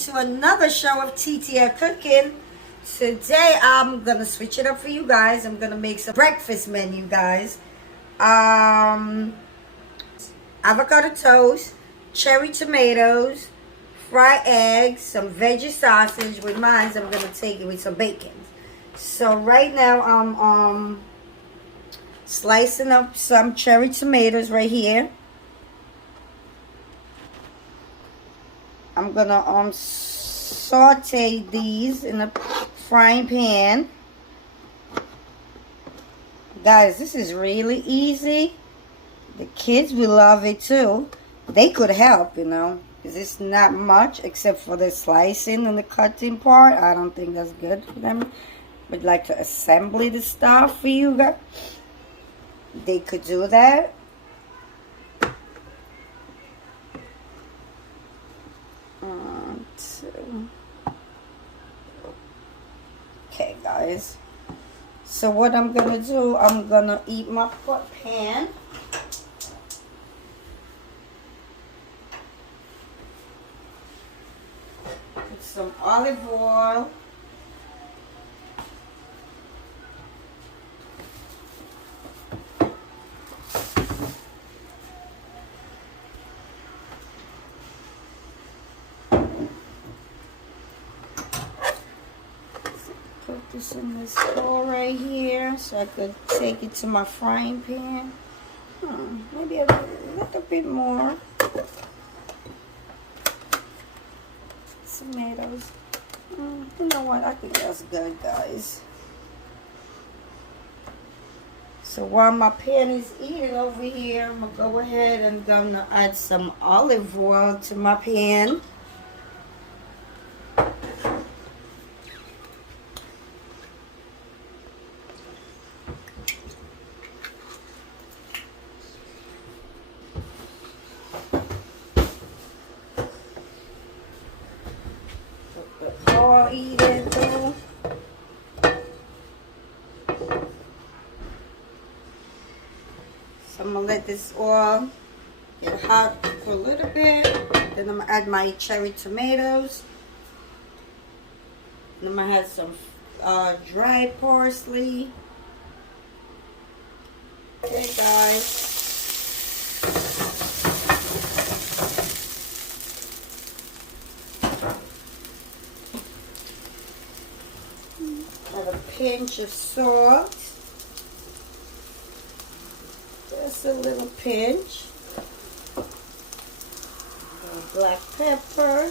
to another show of TTL Cooking. Today I'm gonna switch it up for you guys. I'm gonna make some breakfast menu, guys. Avocado toast, cherry tomatoes, fried eggs, some veggie sausage. With mine, I'm gonna take it with some bacon. So right now I'm slicing up some cherry tomatoes right here. I'm gonna saute these in a frying pan. Guys, this is really easy. The kids will love it too. They could help, you know, because it's not much except for the slicing and the cutting part. I don't think that's good for them. Would like to assemble the stuff for you guys. They could do that. Okay, guys. So what I'm gonna do, I'm gonna heat my pan. Put some olive oil. Put this in this bowl right here so I could take it to my frying pan. Maybe a little bit more. Tomatoes. You know what? I think that's good, guys. So while my pan is heating over here, I'm gonna go ahead and gonna add some olive oil to my pan. Oil heating too. So I'm gonna let this oil get hot for a little bit. Then I'm gonna add my cherry tomatoes. And I'm gonna add some dried parsley. Okay, guys. Add a pinch of salt. Just a little pinch. Black pepper.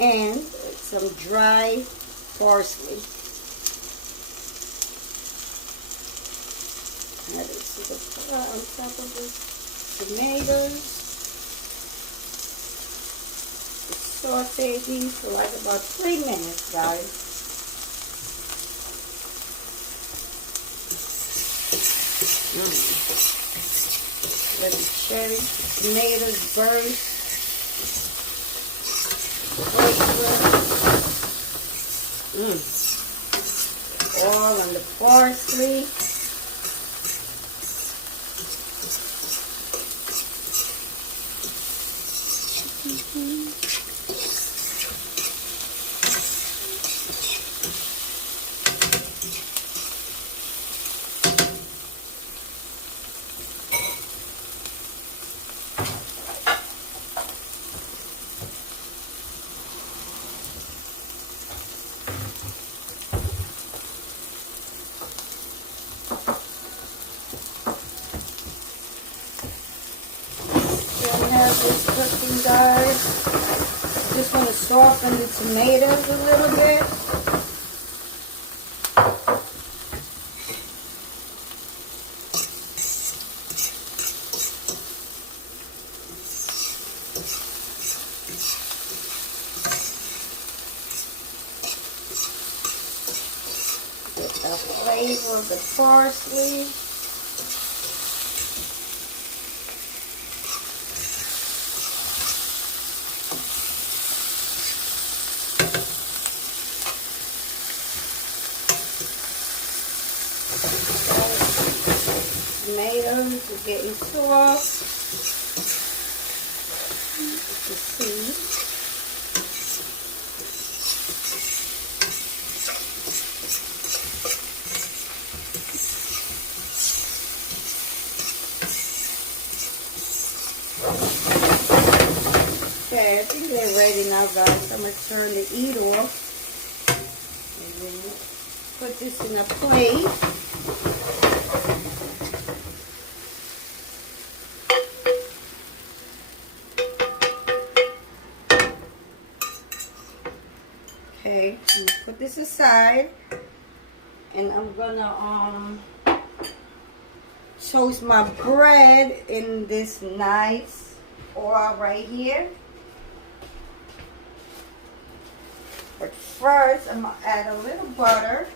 And some dry parsley. Add it to the pot on top of the tomatoes. Saute these for like about 3 minutes, guys. Let the cherry tomatoes burst. Oil and the parsley. This cooking, guys. Just want to soften the tomatoes a little bit. Get the flavor of the parsley. Tomatoes are getting soft. Okay, I think they're ready now, guys. I'm going to turn the heat off. And then put this in a plate. Okay, I'm gonna put this aside. And I'm going to toast my bread in this nice oil right here. But first, I'm going to add a little butter.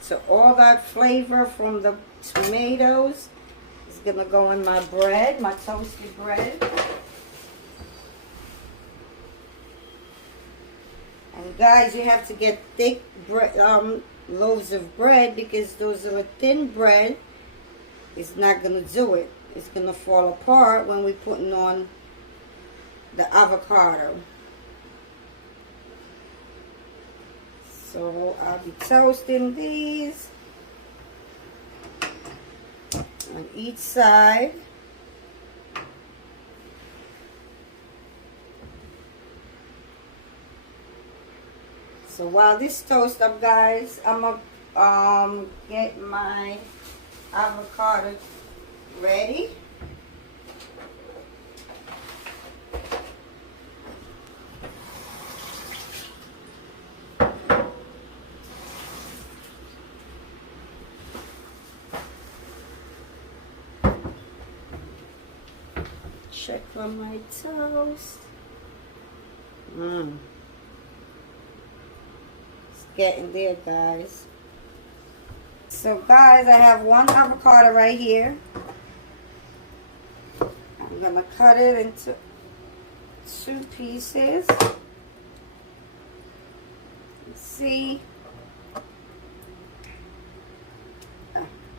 So all that flavor from the tomatoes is going to go in my bread, my toasted bread. And guys, you have to get thick bread, loaves of bread, because those are thin bread is not going to do it. It's going to fall apart when we're putting on the avocado. So I'll be toasting these on each side. So while this toast up, guys, I'm gonna get my avocado ready. Check on my toast. It's getting there, guys. So guys, I have one avocado right here. I'm gonna cut it into 2 pieces. Let's see.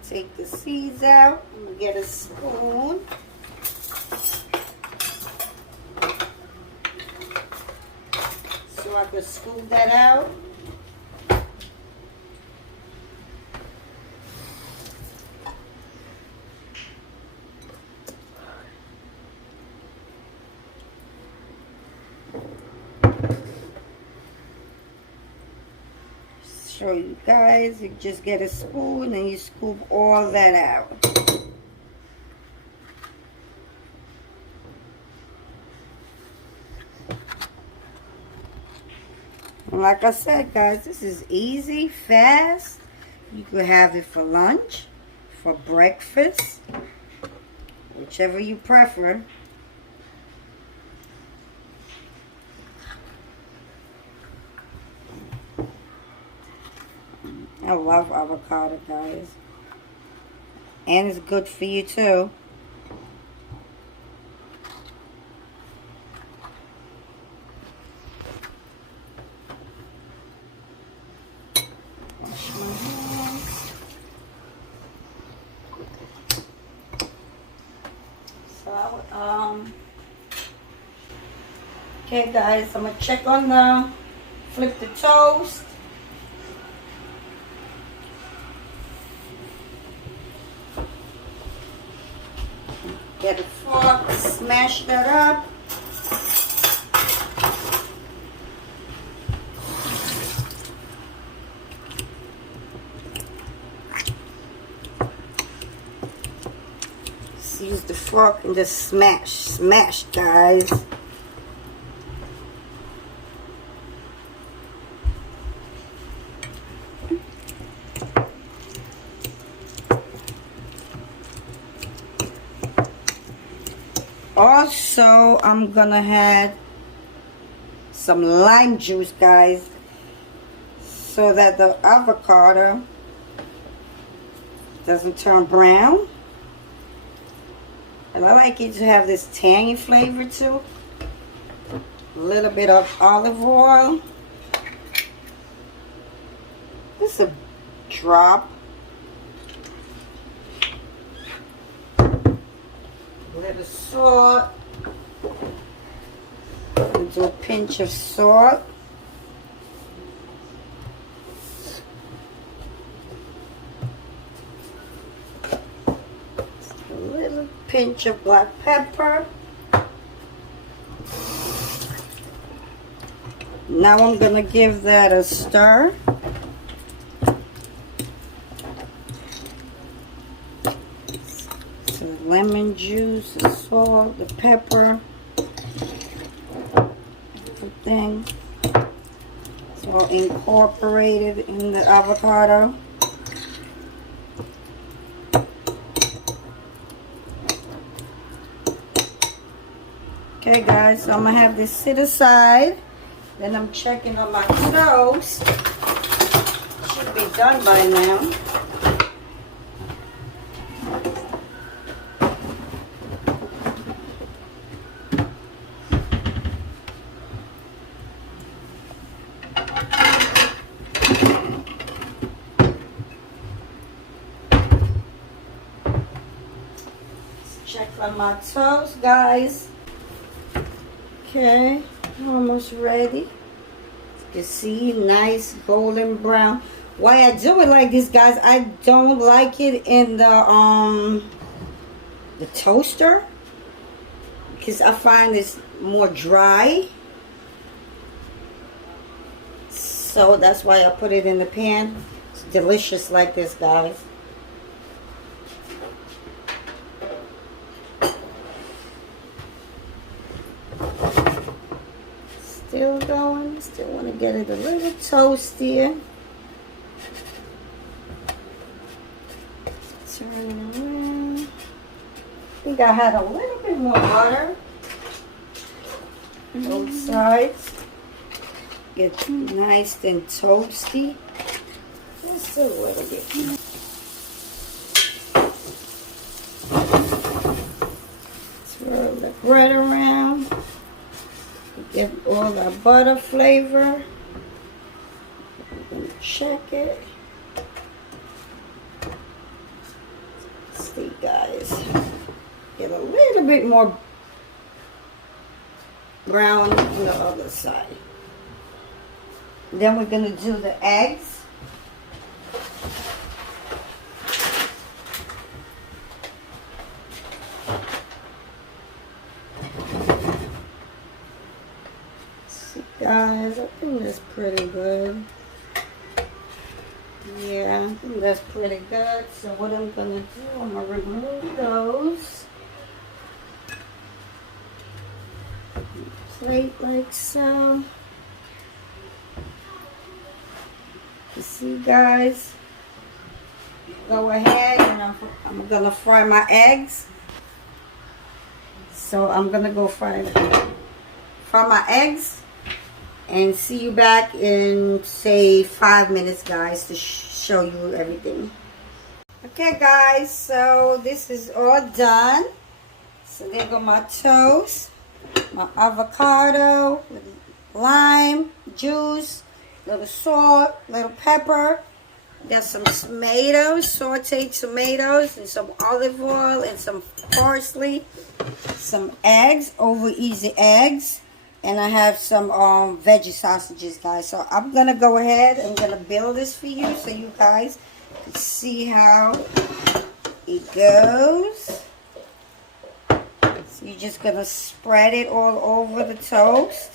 Take the seeds out. I'm gonna get a spoon. So I can scoop that out. Show you guys, you just get a spoon and you scoop all that out. And like I said, guys, this is easy, fast. You could have it for lunch, for breakfast, whichever you prefer. I love avocado, guys. And it's good for you too. Wash my hands. So, okay, guys, I'm gonna check on the, flip the toast. Get a fork, smash that up. Just use the fork and just smash, guys. Also, I'm gonna add some lime juice, guys, so that the avocado doesn't turn brown. And I like it to have this tangy flavor too. A little bit of olive oil. Just a drop. A little salt. Do a pinch of salt. pinch of black pepper. Now I'm gonna give that a stir. So lemon juice, the salt, the pepper, everything. It's all incorporated in the avocado. Okay guys, so I'm gonna have this sit aside. Then I'm checking on my toast. Should be done by now. Let's check on my toast, guys. Okay, almost ready. You can see, nice golden brown. Why I do it like this, guys, I don't like it in the toaster because I find it's more dry. So that's why I put it in the pan. It's delicious like this, guys. Still going. Still want to get it a little toastier. Turn it around. I think I had a little bit more butter. Both sides. Get nice and toasty. Just a little bit. Swirl the bread around. Get all the butter flavor. I'm gonna check it. See, guys, get a little bit more brown on the other side. Then we're gonna do the eggs. Guys, I think that's pretty good. Yeah, I think that's pretty good. So what I'm gonna do, I'm gonna remove those. Plate like so. You see, guys? Go ahead and I'm gonna fry my eggs. So I'm gonna go fry my eggs. And see you back in, say, 5 minutes, guys, to show you everything. Okay, guys, so this is all done. So there go my toast, my avocado with lime juice, little salt, little pepper. Got some tomatoes, sauteed tomatoes, and some olive oil, and some parsley, some eggs, over easy eggs. And I have some veggie sausages, guys. So I'm going to go ahead and I'm going to build this for you so you guys can see how it goes. So you're just going to spread it all over the toast.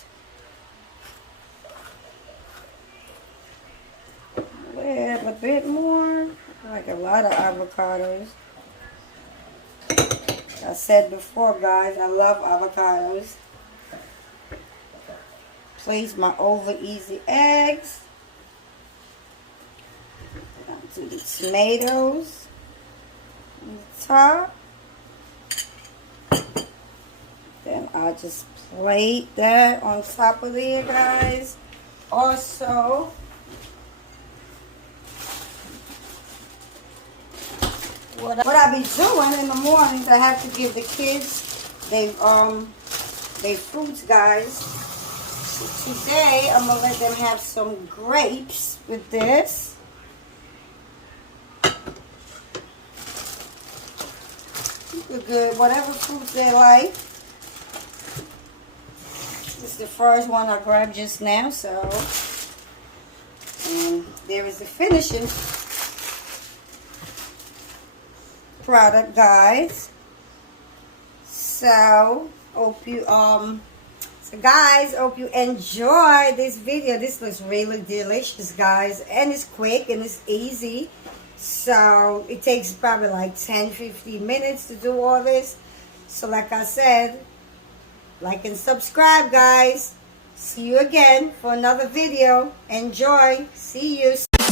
A little bit more. Like a lot of avocados. I said before, guys, I love avocados. Place my over easy eggs. Do the tomatoes on the top. Then I'll just plate that on top of there, guys. Also, what I be doing in the mornings, I have to give the kids they fruits, guys. Today, I'm going to let them have some grapes with this. Good, whatever fruits they like. This is the first one I grabbed just now, so. And there is the finishing product, guys. So hope you so guys, hope you enjoy this video. This looks really delicious, guys, and it's quick and it's easy. So it takes probably like 10-15 minutes to do all this. So like I said, like and subscribe, guys. See you again for another video. Enjoy. See you.